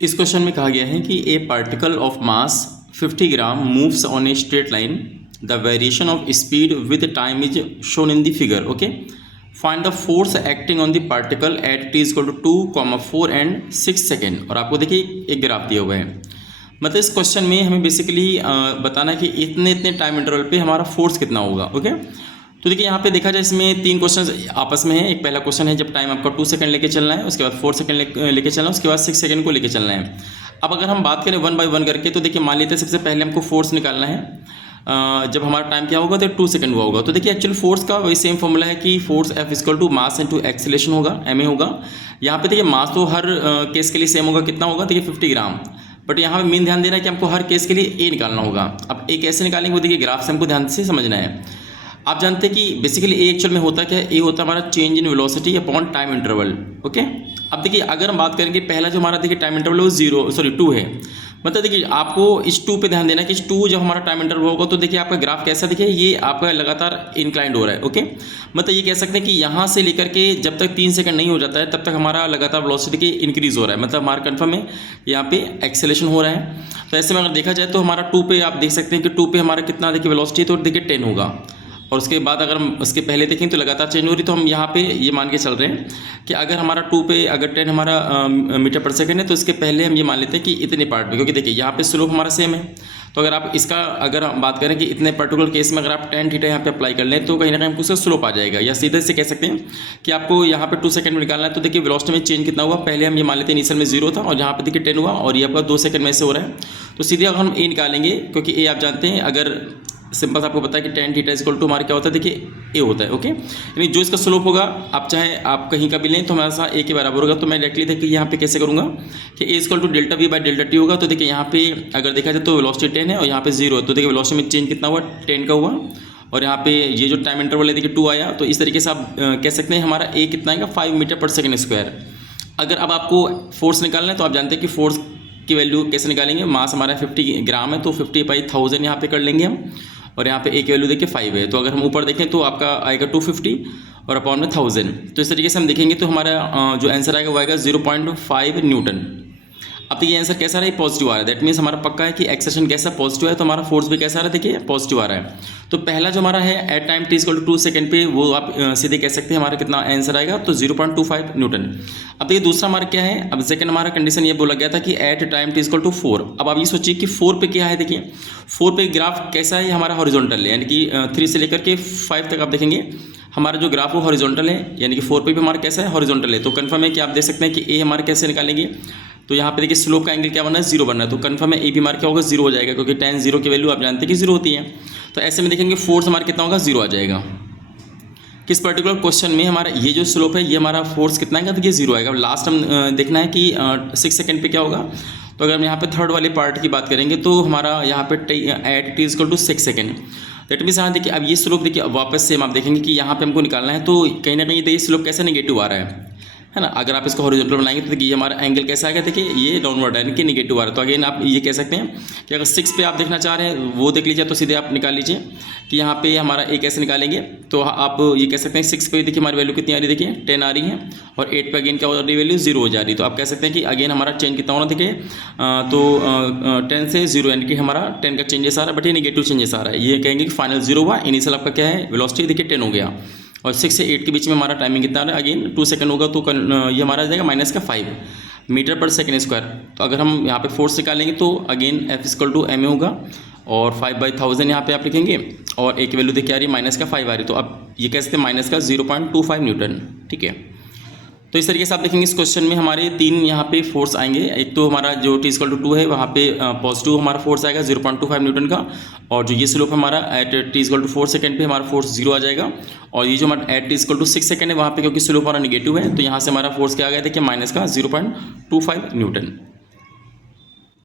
इस क्वेश्चन में कहा गया है कि a particle of mass 50 gram moves on a straight line, the variation of speed with time is shown in the figure. Okay, find the force acting on the particle at t equal to 2, 4 and 6 second. और आपको देखिए एक graph दिया हुआ है. मतलब इस question में हमें बेसिकली बताना है कि इतने इतने टाइम इंटरवल पे हमारा फोर्स कितना होगा. ओके, तो देखिए यहाँ पे देखा जाए इसमें तीन क्वेश्चन आपस में है. एक पहला क्वेश्चन है जब टाइम आपका 2 सेकंड लेके चलना है, उसके बाद 4 सेकंड लेके चलना है, उसके बाद 6 सेकंड को लेके चलना है. अब अगर हम बात करें 1 बाय 1 करके, तो देखिए मान लेते हैं सबसे पहले हमको फोर्स निकालना है. जब हमारा टाइम क्या होगा तो 2 सेकंड हुआ होगा. तो देखिए एक्चुअल फोर्स का वही सेम फॉर्मूला है कि force F equal to mass into acceleration होगा, ma होगा. यहाँ पे देखिए मास तो हर केस के लिए सेम होगा. कितना होगा देखिए 50 ग्राम. बट यहाँ पे मेन ध्यान देना है कि हमको हर केस के लिए ए निकालना होगा. अब ए कैसे निकालेंगे वो देखिए ग्राफ से हमको ध्यान से समझना है. आप जानते हैं कि बेसिकली ए एक्चुअल में होता क्या है. ए होता है हमारा change in velocity upon time interval. Okay, अब देखिए अगर हम बात करेंगे पहला जो हमारा देखिए टाइम इंटरवल वो 2 है. मतलब देखिए आपको इस 2 पे ध्यान देना है कि इस 2 जब हमारा टाइम इंटरवल होगा तो देखिए आपका ग्राफ कैसा दिखे, ये आपका लगातार इंक्लाइंड हो रहा है. ओके, मतलब ये कह सकते हैं कि यहाँ से लेकर के जब तक 3 सेकंड नहीं हो जाता है तब तक हमारा लगातार वेलोसिटी की इंक्रीज हो रहा है. मतलब हमारा कन्फर्म है यहाँ पे एक्सेलेरेशन हो रहा है. तो ऐसे में अगर देखा जाए तो हमारा 2 पे आप देख सकते हैं कि 2 पे हमारा कितना देखिए वेलोसिटी है, तो देखिए 10 होगा. और उसके बाद अगर हम उसके पहले देखें तो लगातार चेंज हो रही. तो हम यहाँ पे ये मान के चल रहे हैं कि अगर हमारा 2 पे अगर 10 हमारा मीटर पर सेकंड है तो इसके पहले हम ये मान लेते हैं कि इतने पार्ट पे, क्योंकि देखिए यहाँ पे स्लोप हमारा सेम है. तो अगर आप इसका अगर हम बात करें कि इतने पर्टिकुलर केस में अगर आप tan थीटा यहाँ पे अप्लाई कर लें तो कहीं ना कहीं हमको उसका स्लोप आ जाएगा. या सीधे से कह सकते हैं कि आपको यहाँ पे 2 सेकंड में निकालना है. तो देखिए वेलोसिटी में चेंज कितना हुआ, पहले हम ये मान लेते हैं इनिशियल में 0 था और यहाँ पे देखिए 10 हुआ और ये आपका 2 सेकंड में से हो रहा है. तो सीधे अगर हम ए निकालेंगे, क्योंकि ए आप जानते हैं अगर सिंपल आपको पता है कि tan थीटा इक्वल टू हमारा क्या होता है देखिए ए होता है. ओके, यानी जो इसका स्लोप होगा आप चाहे आप कहीं का भी लें तो हमारा ए के बराबर होगा. तो मैं डायरेक्टली देखिए यहाँ पे कैसे करूँगा कि a equal to delta v by delta t होगा. तो देखिए यहाँ पे अगर देखा जाए तो वेलोसिटी 10 है और यहाँ पे 0 है. तो देखिए वेलोसिटी में चेंज कितना हुआ, 10 का हुआ. और यहाँ पे ये जो टाइम इंटरवल है देखिए 2 आया. तो इस तरीके से आप कह सकते हैं हमारा ए कितना आएगा 5 मीटर पर सेकेंड स्क्वायर. अगर अब आपको फोर्स निकालना है तो आप जानते हैं कि फोर्स की वैल्यू कैसे निकालेंगे. मास हमारा 50 ग्राम है तो 50/1000 यहाँ पे कर लेंगे हम. और यहाँ पे ए की वैल्यू देखिए 5 है. तो अगर हम ऊपर देखें तो आपका आएगा 250 और अपॉन में 1000. तो इस तरीके से हम देखेंगे तो हमारा जो आंसर आएगा वो आएगा 0.5 न्यूटन. अब देखिए आंसर कैसा रहा है, पॉजिटिव आ रहा है. दैट मीन्स हमारा पक्का है कि एक्सेलेरेशन कैसा पॉजिटिव है, तो हमारा फोर्स भी कैसा आ रहा है देखिए पॉजिटिव आ रहा है. तो पहला जो हमारा है at time t equal to 2 second पे, वो आप सीधे कह सकते हैं हमारा कितना आंसर आएगा तो 0.25 न्यूटन. अब देखिए दूसरा हमारा क्या है, अब सेकंड हमारा कंडीशन ये बोला गया था कि at time t equal to 4. अब आप ये सोचिए कि 4 पे क्या है. देखिए 4 पे ग्राफ कैसा है, हमारा हॉरिजॉन्टल है. यानी कि 3 से लेकर के 5 तक आप देखेंगे हमारा जो ग्राफ वो हॉरिजॉन्टल है. यानी कि 4 पे भी हमारा कैसा है, हॉरिजॉन्टल है. तो कन्फर्म है कि आप देख सकते हैं कि ए हमारे कैसे निकालेंगे. तो यहाँ पे देखिए स्लोप का एंगल क्या बनना है, 0 बनना है. तो कन्फर्म है ए भी हमारा क्या होगा 0 हो जाएगा, क्योंकि tan 0 की वैल्यू आप जानते हैं कि 0 होती है. तो ऐसे में देखेंगे फोर्स हमारा कितना होगा, 0 आ जाएगा. किस पर्टिकुलर क्वेश्चन में हमारा ये जो स्लोप है ये हमारा फोर्स कितना आएगा, देखिए 0 आएगा. लास्ट हम देखना है कि 6 सेकंड पे क्या होगा. तो अगर हम यहाँ पे थर्ड वाले पार्ट की बात करेंगे तो हमारा यहाँ पे at t equal to 6 second. That means यहाँ देखिए अब ये स्लोप देखिए वापस से आप देखेंगे कि यहाँ पे हमको निकालना है. तो कहीं ना कहीं देखिए स्लोप कैसा नेगेटिव आ रहा है ना. अगर आप इसको हॉरिजॉन्टल बनाएंगे तो देखिए हमारा एंगल कैसा आएगा, देखिए ये डाउनवर्ड है यानी कि नेगेटिव आ रहा है. तो अगेन आप ये कह सकते हैं कि अगर 6 पे आप देखना चाह रहे हैं वो देख लीजिए, तो सीधे आप निकाल लीजिए कि यहाँ पे हमारा ए कैसे निकालेंगे. तो आप ये कह सकते हैं 6 पे देखिए हमारी वैल्यू कितनी आ रही है, देखिए 10 आ रही है. और 8 पे अगेन क्या हो रही है, वैल्यू 0 हो जा रही है. तो आप कह सकते हैं कि अगेन हमारा चेंज कितना होना देखिए तो 10 से 0 यानी कि हमारा 10 का चेंजेस आ रहा है, बट ये नेगेटिव चेंजेस आ रहा है. ये कहेंगे कि फाइनल 0 हुआ. इनिशियल आपका क्या है वेलोसिटी देखिए 10 हो गया और 6 से 8 के बीच में हमारा टाइमिंग कितना है, अगेन 2 सेकंड होगा. तो ये हमारा आ जाएगा -5 मीटर पर सेकंड स्क्वायर. तो अगर हम यहाँ पे फोर्स निकालेंगे तो again F equal to ma होगा और 5/1000 यहाँ पे आप लिखेंगे. और ए की वैल्यू देखिए आ रही है -5 आ रही है. तो अब ये कह सकते हैं -0.25 न्यूटन. ठीक है, तो इस तरीके से आप देखेंगे इस क्वेश्चन में हमारे 3 यहाँ पे फोर्स आएंगे. एक तो हमारा जो t इक्वल टू 2 है वहाँ पे पॉजिटिव हमारा फोर्स आएगा 0.25 न्यूटन का. और जो ये स्लोप हमारा at t equal to 4 second पे हमारा फोर्स 0 आ जाएगा. और ये जो हमारा at t equal to 6 second है वहाँ पे क्योंकि स्लोप हमारा नेगेटिव है तो यहाँ से हमारा फोर्स क्या आ गया देखिए -0.25 न्यूटन.